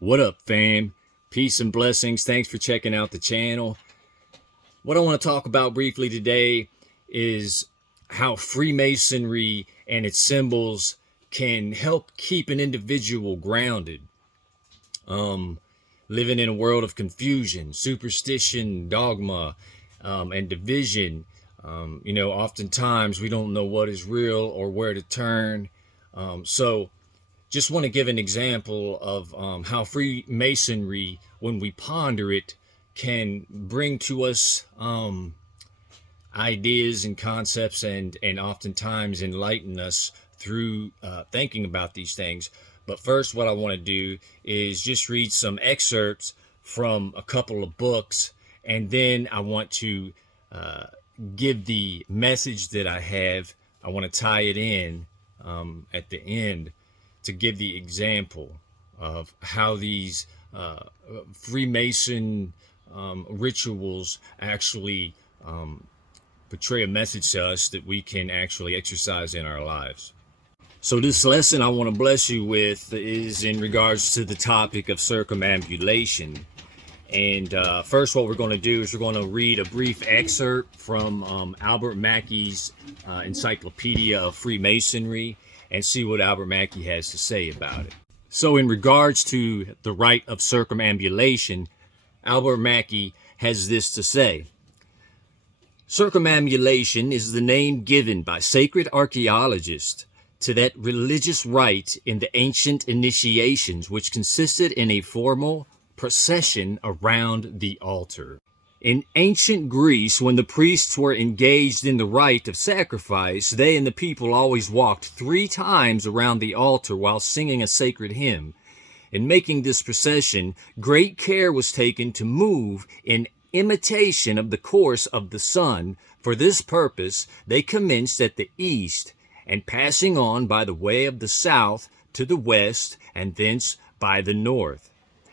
What up, fam? Peace and blessings. Thanks for checking out the channel. What I want to talk about briefly today is how Freemasonry and its symbols can help keep an individual grounded. Living in a world of confusion, superstition, dogma, and division. Oftentimes we don't know what is real or where to turn. So just want to give an example of how Freemasonry, when we ponder it, can bring to us ideas and concepts and oftentimes enlighten us through thinking about these things. But first, what I want to do is just read some excerpts from a couple of books, and then I want to give the message that I have. I want to tie it in at the end to give the example of how these Freemason rituals actually portray a message to us that we can actually exercise in our lives. So this lesson I want to bless you with is in regards to the topic of circumambulation. And first, what we're going to do is we're going to read a brief excerpt from Albert Mackey's Encyclopedia of Freemasonry and see what Albert Mackey has to say about it. So in regards to the rite of circumambulation, Albert Mackey has this to say. Circumambulation is the name given by sacred archaeologists to that religious rite in the ancient initiations, which consisted in a formal procession around the altar. In ancient Greece, when the priests were engaged in the rite of sacrifice, they and the people always walked 3 times around the altar while singing a sacred hymn. In making this procession, great care was taken to move in imitation of the course of the sun. For this purpose, they commenced at the east, and passing on by the way of the south to the west, and thence by the north,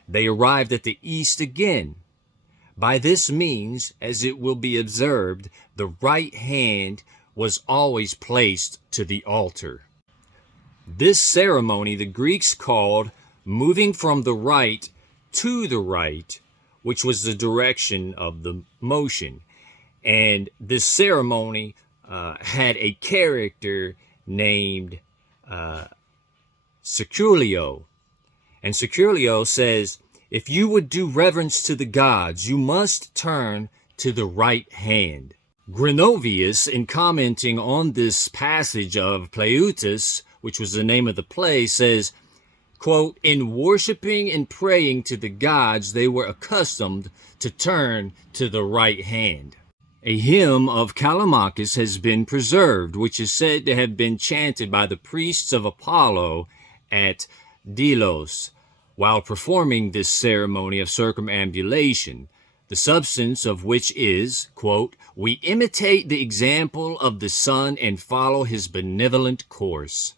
they arrived at the east again. By this means, as it will be observed, the right hand was always placed to the altar. This ceremony the Greeks called moving from the right to the right, which was the direction of the motion. And this ceremony had a character named Circulio. And Circulio says, if you would do reverence to the gods, you must turn to the right hand. Gronovius, in commenting on this passage of Plautus, which was the name of the play, says, quote, in worshiping and praying to the gods, they were accustomed to turn to the right hand. A hymn of Callimachus has been preserved, which is said to have been chanted by the priests of Apollo at Delos while performing this ceremony of circumambulation, the substance of which is, quote, we imitate the example of the sun and follow his benevolent course.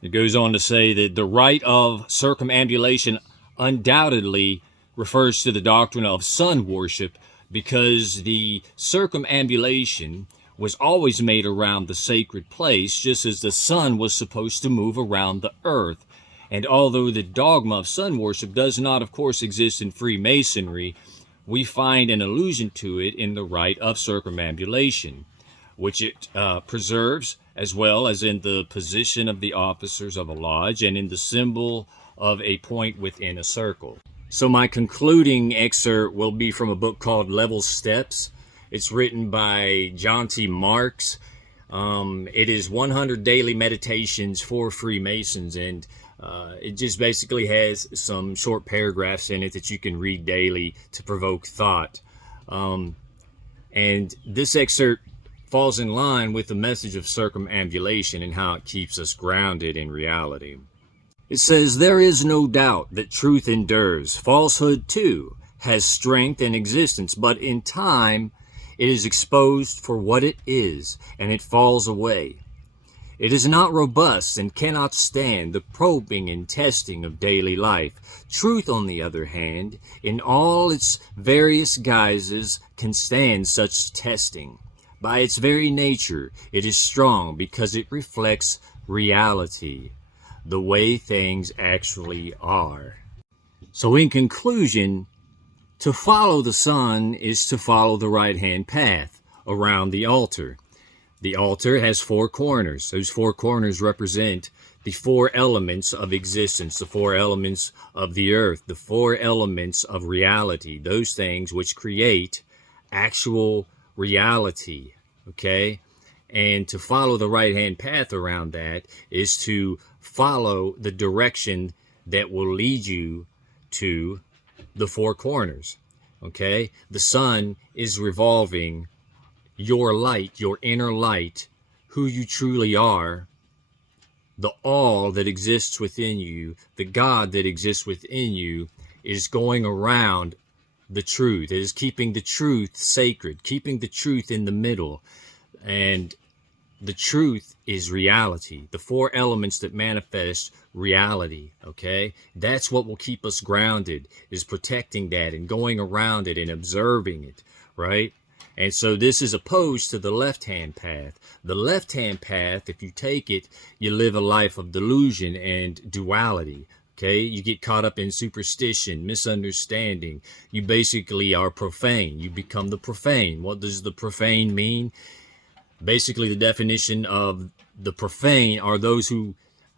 It goes on to say that the rite of circumambulation undoubtedly refers to the doctrine of sun worship, because the circumambulation was always made around the sacred place, just as the sun was supposed to move around the earth. And although the dogma of sun worship does not, of course, exist in Freemasonry, we find an allusion to it in the rite of circumambulation, which it preserves, as well as in the position of the officers of a lodge and in the symbol of a point within a circle. So my concluding excerpt will be from a book called Level Steps. It's written by John T. Marks. It is 100 daily meditations for Freemasons, and it just basically has some short paragraphs in it that you can read daily to provoke thought. And this excerpt falls in line with the message of circumambulation and how it keeps us grounded in reality. It says, there is no doubt that truth endures. Falsehood, too, has strength and existence, but in time it is exposed for what it is, and it falls away. It is not robust and cannot stand the probing and testing of daily life. Truth, on the other hand, in all its various guises, can stand such testing. By its very nature, it is strong because it reflects reality, the way things actually are. So in conclusion, to follow the sun is to follow the right-hand path around the altar. The altar has four corners. Those four corners represent the four elements of existence, the four elements of the earth, the four elements of reality, those things which create actual reality, okay? And to follow the right-hand path around that is to follow the direction that will lead you to the four corners, okay? The sun is revolving your light, your inner light, who you truly are, the all that exists within you, the God that exists within you, is going around the truth. It is keeping the truth sacred, keeping the truth in the middle. And the truth is reality, the four elements that manifest reality, okay? That's what will keep us grounded, is protecting that and going around it and observing it, right? And so this is opposed to the left-hand path. The left-hand path, if you take it, you live a life of delusion and duality, okay? You get caught up in superstition, misunderstanding. You basically are profane. You become the profane. What does the profane mean? Basically, the definition of the profane are those who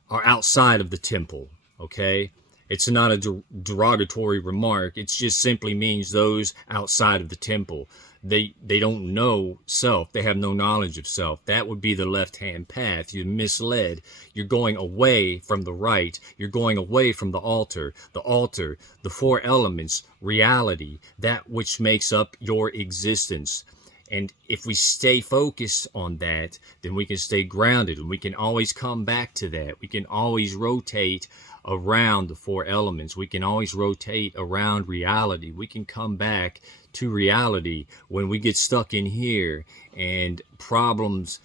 are outside of the temple, okay? It's not a derogatory remark. It just simply means those outside of the temple. They don't know self. They have no knowledge of self. That would be the left-hand path. You're misled. You're going away from the right. You're going away from the altar, the four elements, reality, that which makes up your existence. And if we stay focused on that, then we can stay grounded, and we can always come back to that. We can always rotate around the four elements. We can always rotate around reality. We can come back to reality when we get stuck in here and problems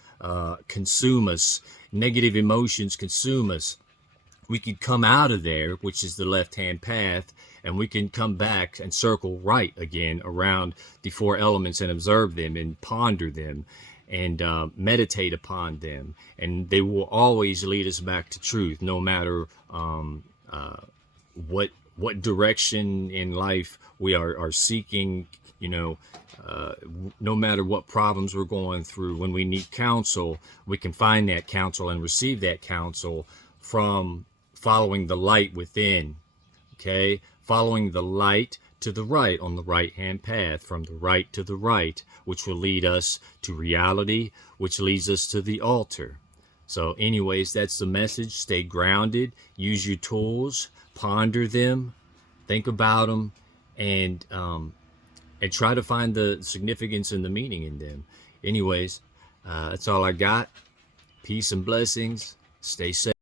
consume us, negative emotions consume us. We can come out of there, which is the left-hand path, and we can come back and circle right again around the four elements and observe them and ponder them and meditate upon them. And they will always lead us back to truth, no matter what direction in life we are seeking, you know, no matter what problems we're going through. When we need counsel, we can find that counsel and receive that counsel from following the light within, okay? Following the light to the right on the right-hand path, from the right to the right, which will lead us to reality, which leads us to the altar. So anyways, that's the message. Stay grounded, use your tools, ponder them, think about them, and try to find the significance and the meaning in them. Anyways, that's all I got. Peace and blessings. Stay safe.